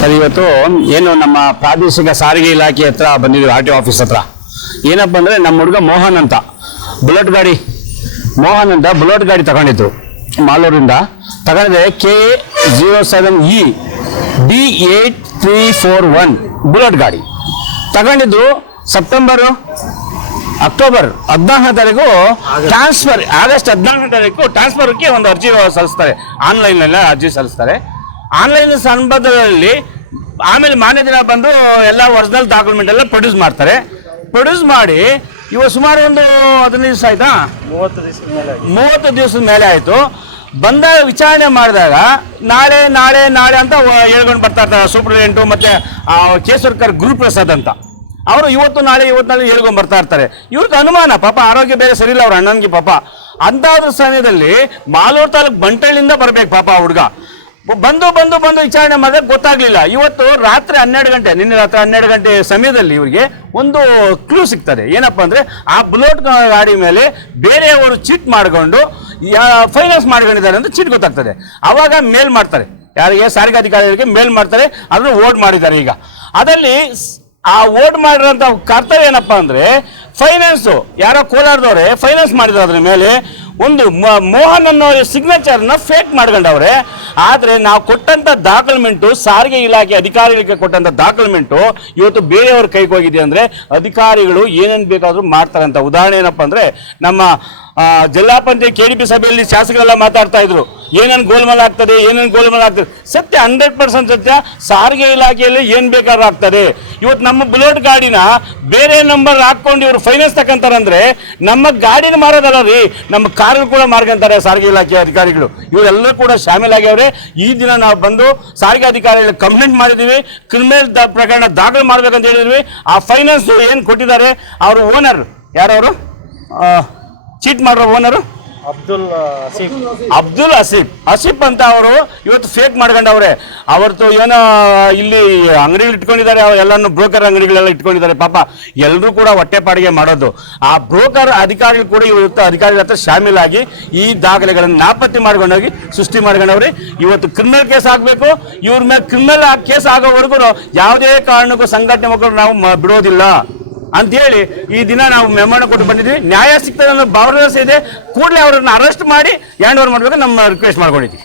Sir ಇವತ್ತು ಏನು ನಮ್ಮ ಪ್ರಾದೇಶಿಕ ಸಾರಿಗೆ ಇಲಾಖೆ ಹತ್ರ ಬಂದಿದ್ದೀವಿ ಆರ್ ಟಿ ಆಫೀಸ್ ಹತ್ರ. ಏನಪ್ಪ ಅಂದರೆ ನಮ್ಮ ಹುಡುಗ ಮೋಹನ್ ಅಂತ. ಬುಲೆಟ್ ಗಾಡಿ. ಮೋಹನ್ ಅಂತ ಬುಲೆಟ್ ಗಾಡಿ ತಗೊಂಡಿದ್ರು ಮಾಲೂರಿಂದ. ತಗೊಂಡಿದೆ K zero seven E D eight three four one bullet ಗಾಡಿ. ತಗೊಂಡಿದ್ದು ಸೆಪ್ಟೆಂಬರು ಅಕ್ಟೋಬರ್ ಹದಿನಾಲ್ಕನೇ ತಾರೀಕು ಟ್ರಾನ್ಸ್ಫರ್ ಆಗಸ್ಟ್ ಹದಿನಾಲ್ಕನೇ ತಾರೀಕು ಟ್ರಾನ್ಸ್ಫರ್ಗೆ ಒಂದು ಅರ್ಜಿ ಸಲ್ಲಿಸ್ತಾರೆ. ಆನ್ಲೈನ್ ಅರ್ಜಿ ಸಲ್ಲಿಸ್ತಾರೆ. ಆನ್ಲೈನ್ ಸಂಬಂಧದಲ್ಲಿ ಆಮೇಲೆ ಮಾನ್ಯ ದಿನ ಬಂದು ಎಲ್ಲ ಒರಿಜಿನಲ್ ಡಾಕ್ಯುಮೆಂಟ್ ಎಲ್ಲ ಪ್ರೊಡ್ಯೂಸ್ ಮಾಡ್ತಾರೆ. ಪ್ರೊಡ್ಯೂಸ್ ಮಾಡಿ ಇವಾಗ ಸುಮಾರು ಒಂದು ಹದಿನೈದು ದಿವಸ ಆಯ್ತಾ? ಮೂವತ್ತು ದಿವಸ. ಮೂವತ್ತು ದಿವಸದ ಮೇಲೆ ಆಯಿತು. ಬಂದ ವಿಚಾರಣೆ ಮಾಡಿದಾಗ ನಾಳೆ ನಾಳೆ ನಾಳೆ ಅಂತ ಹೇಳ್ಕೊಂಡು ಬರ್ತಾ ಇರ್ತಾರೆ ಸೂಪರಿಂಟೆಂಟು ಮತ್ತು ಕೇಸರ್ಕರ್ ಗುರುಪ್ರಸಾದ್ ಅಂತ. ಅವರು ಇವತ್ತು ನಾಳೆ ಇವತ್ತು ನಾಳೆ ಹೇಳ್ಕೊಂಡು ಬರ್ತಾ ಇರ್ತಾರೆ. ಇವ್ರಿಗೆ ಅನುಮಾನ ಪಾಪ ಆರೋಗ್ಯ ಬೇರೆ ಸರಿ ಇಲ್ಲ ಅವ್ರ ಅಣ್ಣನಿಗೆ ಪಾಪ. ಅಂತಾದ್ರ ಸಮಯದಲ್ಲಿ ಮಾಲೂರು ತಾಲೂಕು ಬಂಟಳ್ಳಿಂದ ಬರ್ಬೇಕು ಪಾಪ ಹುಡುಗ. ಬಂದು ಬಂದು ಬಂದು ವಿಚಾರಣೆ ಮಾಡಿದ್ರೆ ಗೊತ್ತಾಗ್ಲಿಲ್ಲ. ಇವತ್ತು ರಾತ್ರಿ ಹನ್ನೆರಡು ಗಂಟೆ, ನಿನ್ನೆ ರಾತ್ರಿ ಹನ್ನೆರಡು ಗಂಟೆ ಸಮಯದಲ್ಲಿ ಇವರಿಗೆ ಒಂದು ಕ್ಲೂ ಸಿಗ್ತದೆ. ಏನಪ್ಪ ಅಂದ್ರೆ ಆ ಬುಲೆಟ್ ಗಾಡಿ ಮೇಲೆ ಬೇರೆಯವರು ಚೀಟ್ ಮಾಡಿಕೊಂಡು ಫೈನಾನ್ಸ್ ಮಾಡ್ಕೊಂಡಿದ್ದಾರೆ ಅಂತ ಚೀಟ್ ಗೊತ್ತಾಗ್ತದೆ. ಅವಾಗ ಮೇಲ್ ಮಾಡ್ತಾರೆ. ಯಾರಿಗೆ? ಸಾರಿಗೆ ಅಧಿಕಾರಿಗಳಿಗೆ ಮೇಲ್ ಮಾಡ್ತಾರೆ. ಅದನ್ನು ಓಟ್ ಮಾಡಿದ್ದಾರೆ ಈಗ. ಅದರಲ್ಲಿ ಆ ಓಟ್ ಮಾಡಿರೋಂಥ ಕರ್ತವ್ಯ ಏನಪ್ಪ ಅಂದ್ರೆ ಫೈನಾನ್ಸು ಯಾರೋ ಕೋಲಾರದವ್ರೆ ಫೈನಾನ್ಸ್ ಮಾಡಿದ್ರು ಅದ್ರ ಮೇಲೆ ಒಂದು ಮೋಹನ್ ಅನ್ನೋ ಸಿಗ್ನೇಚರ್ನ ಫೇಕ್ ಮಾಡ್ಕೊಂಡವ್ರೆ. ಆದರೆ ನಾವು ಕೊಟ್ಟಂತ ದಾಖಲ್ಮೆಂಟು ಸಾರಿಗೆ ಇಲಾಖೆ ಅಧಿಕಾರಿಗಳಿಗೆ ಕೊಟ್ಟಂತ ದಾಖಲ್ಮೆಂಟು ಇವತ್ತು ಬೇರೆಯವ್ರ ಕೈಗೆ ಹೋಗಿದೆ ಅಂದ್ರೆ ಅಧಿಕಾರಿಗಳು ಏನೇನು ಬೇಕಾದರೂ ಮಾಡ್ತಾರೆ ಅಂತ. ಉದಾಹರಣೆ ಏನಪ್ಪ ಅಂದ್ರೆ ನಮ್ಮ ಜಿಲ್ಲಾ ಪಂಚಾಯತ್ ಕೆ ಡಿ ಪಿ ಸಭೆಯಲ್ಲಿ ಶಾಸಕರೆಲ್ಲ ಮಾತಾಡ್ತಾ ಇದ್ರು. ಏನೇನು ಗೋಲ್ಮಾಲ್ ಆಗ್ತದೆ, ಏನೇನು ಗೋಲ್ಮಾಲ್ ಆಗ್ತದೆ. ಸತ್ಯ, ಹಂಡ್ರೆಡ್ ಪರ್ಸೆಂಟ್ ಸತ್ಯ. ಸಾರಿಗೆ ಇಲಾಖೆಯಲ್ಲಿ ಏನು ಬೇಕಾದ್ರೂ ಆಗ್ತದೆ. ಇವತ್ತು ನಮ್ಮ ಬುಲೆಟ್ ಗಾಡಿನ ಬೇರೆ ನಂಬರ್ ಹಾಕ್ಕೊಂಡು ಇವರು ಫೈನಾನ್ಸ್ ತಗೊಂತಾರಂದ್ರೆ ನಮ್ಮ ಗಾಡಿನ ಮಾರೋದಲ್ಲ ರೀ. ನಮ್ಮ ಕಾರು ಕೂಡ ಮಾರ್ಕೊಂತಾರೆ ಸಾರಿಗೆ ಇಲಾಖೆ ಅಧಿಕಾರಿಗಳು. ಇವರೆಲ್ಲರೂ ಕೂಡ ಶಾಮೀಲಾಗ್ಯವ್ರೆ. ಈ ದಿನ ನಾವು ಬಂದು ಸಾರಿಗೆ ಅಧಿಕಾರಿಗಳು ಕಂಪ್ಲೇಂಟ್ ಮಾಡಿದೀವಿ. ಕ್ರಿಮಿನಲ್ ಪ್ರಕರಣ ದಾಖಲು ಮಾಡ್ಬೇಕಂತ ಹೇಳಿದ್ವಿ. ಆ ಫೈನಾನ್ಸ್ ಏನು ಕೊಟ್ಟಿದ್ದಾರೆ, ಅವರು ಓನರ್ ಯಾರವರು? ಚೀಟ್ ಮಾಡೋ ಓನರು ಅಬ್ದುಲ್ ಅಸೀಫ್ ಅಬ್ದುಲ್ ಅಸೀಫ್ ಅಸೀಫ್ ಅಂತ ಅವರು ಇವತ್ತು ಫೇಕ್ ಮಾಡ್ಕೊಂಡವ್ರೆ. ಅವ್ರದ್ದು ಏನೋ ಇಲ್ಲಿ ಅಂಗಡಿಗಳು ಇಟ್ಕೊಂಡಿದ್ದಾರೆ ಎಲ್ಲಾನು ಬ್ರೋಕರ್ ಅಂಗಡಿಗಳೆಲ್ಲ ಇಟ್ಕೊಂಡಿದ್ದಾರೆ. ಪಾಪ ಎಲ್ಲರೂ ಕೂಡ ಹೊಟ್ಟೆಪಾಡಿಗೆ ಮಾಡೋದು. ಆ ಬ್ರೋಕರ್ ಅಧಿಕಾರಿಗಳು ಕೂಡ ಇವತ್ತು ಅಧಿಕಾರಿಗಳ ಹತ್ರ ಶಾಮೀಲಾಗಿ ಈ ದಾಖಲೆಗಳನ್ನು ನಾಪತ್ತೆ ಮಾಡ್ಕೊಂಡೋಗಿ ಸೃಷ್ಟಿ ಮಾಡ್ಕೊಂಡವ್ರಿ. ಇವತ್ತು ಕ್ರಿಮಿನಲ್ ಕೇಸ್ ಆಗಬೇಕು. ಇವ್ರ ಮೇಲೆ ಕ್ರಿಮಿನಲ್ ಕೇಸ್ ಆಗೋವರೆಗೂ ಯಾವುದೇ ಕಾರಣಕ್ಕೂ ಸಂಘಟನೆ ಮಕ್ಕಳು ನಾವು ಮ- ಬಿಡೋದಿಲ್ಲ ಅಂತೇಳಿ ಈ ದಿನ ನಾವು ಮೆಮ್ಮಣ ಕೊಟ್ಟು ಬಂದಿದ್ವಿ. ನ್ಯಾಯ ಸಿಗ್ತದೆ ಅನ್ನೋ ಭರವಸೆ ಇದೆ. ಕೂಡಲೇ ಅವರನ್ನು ಅರೆಸ್ಟ್ ಮಾಡಿ ಹ್ಯಾಂಡ್ ಓವರ್ ಮಾಡಬೇಕು ನಮ್ಮ ರಿಕ್ವೆಸ್ಟ್ ಮಾಡ್ಕೊಂಡಿದ್ವಿ